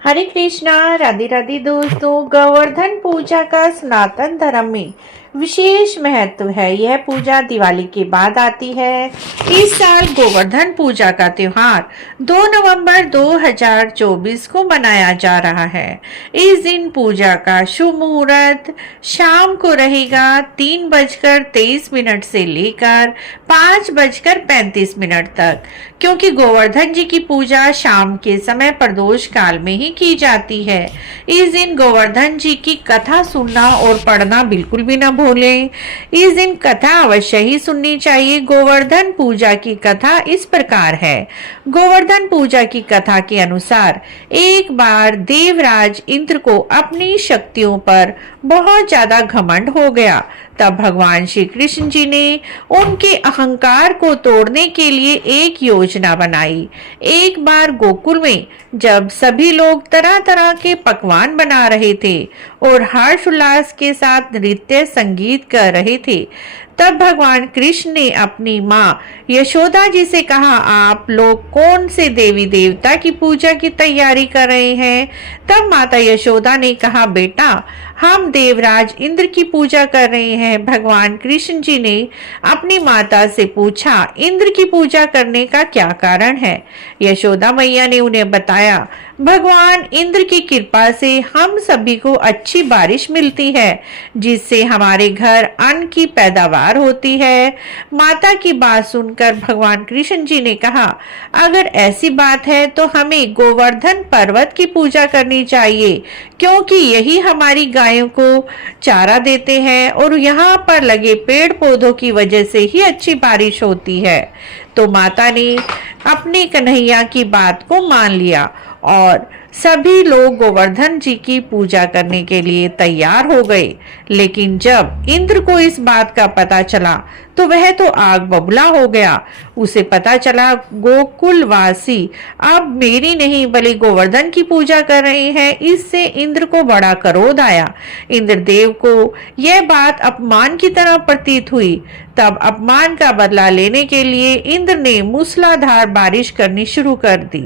हरे कृष्णा, राधे राधे दोस्तों। गोवर्धन पूजा का सनातन धर्म में विशेष महत्व है। यह पूजा दिवाली के बाद आती है। इस साल गोवर्धन पूजा का त्योहार 2 नवंबर 2024 को मनाया जा रहा है। इस दिन पूजा का शुभ मुहूर्त शाम को रहेगा 3:23 से लेकर 5:35 तक, क्योंकि गोवर्धन जी की पूजा शाम के समय प्रदोष काल में ही की जाती है। इस दिन गोवर्धन जी की कथा सुनना और पढ़ना बिल्कुल भी ना भूलें। इस दिन कथा अवश्य ही सुननी चाहिए। गोवर्धन पूजा की कथा इस प्रकार है। गोवर्धन पूजा की कथा के अनुसार एक बार देवराज इंद्र को अपनी शक्तियों पर बहुत ज्यादा घमंड हो गया। तब भगवान श्री कृष्ण जी ने उनके अहंकार को तोड़ने के लिए एक योजना बनाई। एक बार गोकुल में जब सभी लोग तरह तरह के पकवान बना रहे थे और हर्ष उल्लास के साथ नृत्य संगीत कर रहे थे, तब भगवान कृष्ण ने अपनी माँ यशोदा जी से कहा, आप लोग कौन से देवी देवता की पूजा की तैयारी कर रहे हैं? तब माता यशोदा ने कहा, बेटा हम देवराज इंद्र की पूजा कर रहे हैं। भगवान कृष्ण जी ने अपनी माता से पूछा, इंद्र की पूजा करने का क्या कारण है? यशोदा मैया ने उन्हें बताया, भगवान इंद्र की कृपा से हम सभी को अच्छी बारिश मिलती है, जिससे हमारे घर अन्न की पैदावार होती है। माता की बात सुनकर भगवान कृष्ण जी ने कहा, अगर ऐसी बात है तो हमें गोवर्धन पर्वत की पूजा करनी चाहिए, क्योंकि यही हमारी गायों को चारा देते हैं और यहाँ पर लगे पेड़ पौधों की वजह से ही अच्छी बारिश होती है। तो माता ने अपने कन्हैया की बात को मान लिया और सभी लोग गोवर्धन जी की पूजा करने के लिए तैयार हो गए। लेकिन जब इंद्र को इस बात का पता चला तो वह तो आग बबूला हो गया। उसे पता चला गोकुलवासी अब मेरी नहीं बल्कि गोवर्धन की पूजा कर रहे हैं। इससे इंद्र को बड़ा क्रोध आया। इंद्रदेव को यह बात अपमान की तरह प्रतीत हुई। तब अपमान का बदला लेने के लिए इंद्र ने मूसलाधार बारिश करनी शुरू कर दी।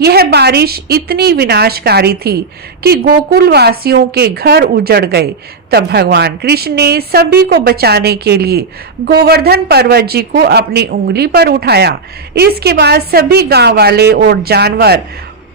यह बारिश इतनी विनाशकारी थी कि गोकुल वासियों के घर उजड़ गए। तब भगवान कृष्ण ने सभी को बचाने के लिए गोवर्धन पर्वत जी को अपनी उंगली पर उठाया। इसके बाद सभी गांव वाले और जानवर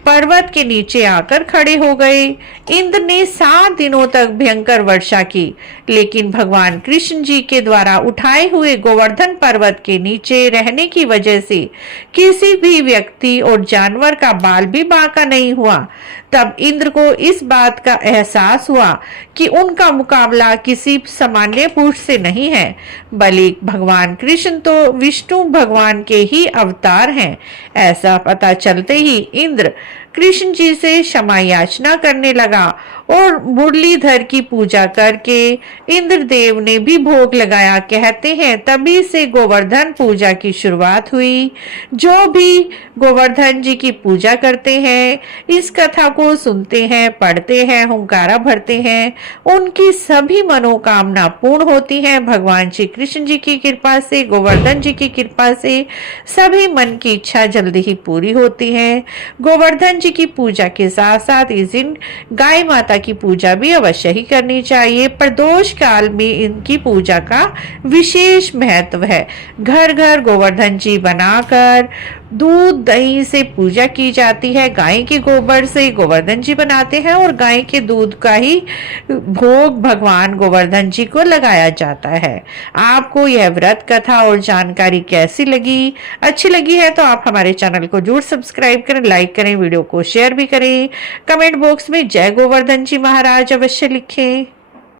पर्वत के नीचे आकर खड़े हो गए। इंद्र ने 7 दिनों तक भयंकर वर्षा की, लेकिन भगवान कृष्ण जी के द्वारा उठाए हुए गोवर्धन पर्वत के नीचे रहने की वजह से किसी भी व्यक्ति और जानवर का बाल भी बांका नहीं हुआ। तब इंद्र को इस बात का एहसास हुआ कि उनका मुकाबला किसी सामान्य पुरुष से नहीं है, बल्कि भगवान कृष्ण तो विष्णु भगवान के ही अवतार हैं। ऐसा पता चलते ही इंद्र कृष्ण जी से क्षमा याचना करने लगा और मुरलीधर की पूजा करके इंद्रदेव ने भी भोग लगाया। कहते हैं तभी से गोवर्धन पूजा की शुरुआत हुई। जो भी गोवर्धन जी की पूजा करते हैं, इस कथा को सुनते हैं, पढ़ते हैं, हुंकारा भरते हैं, उनकी सभी मनोकामना पूर्ण होती हैं। भगवान श्री कृष्ण जी की कृपा से, गोवर्धन जी की कृपा से सभी मन की इच्छा जल्दी ही पूरी होती है। गोवर्धन जी की पूजा के साथ साथ इस दिन गाय माता की पूजा भी अवश्य ही करनी चाहिए। प्रदोष काल में इनकी पूजा का विशेष महत्व है। घर घर गोवर्धन जी बनाकर दूध दही से पूजा की जाती है। गाय के गोबर से गोवर्धन जी बनाते हैं और गाय के दूध का ही भोग भगवान गोवर्धन जी को लगाया जाता है। आपको यह व्रत कथा और जानकारी कैसी लगी? अच्छी लगी है तो आप हमारे चैनल को जरूर सब्सक्राइब करें, लाइक करें, वीडियो को शेयर भी करें। कमेंट बॉक्स में जय गोवर्धन जी महाराज अवश्य लिखें।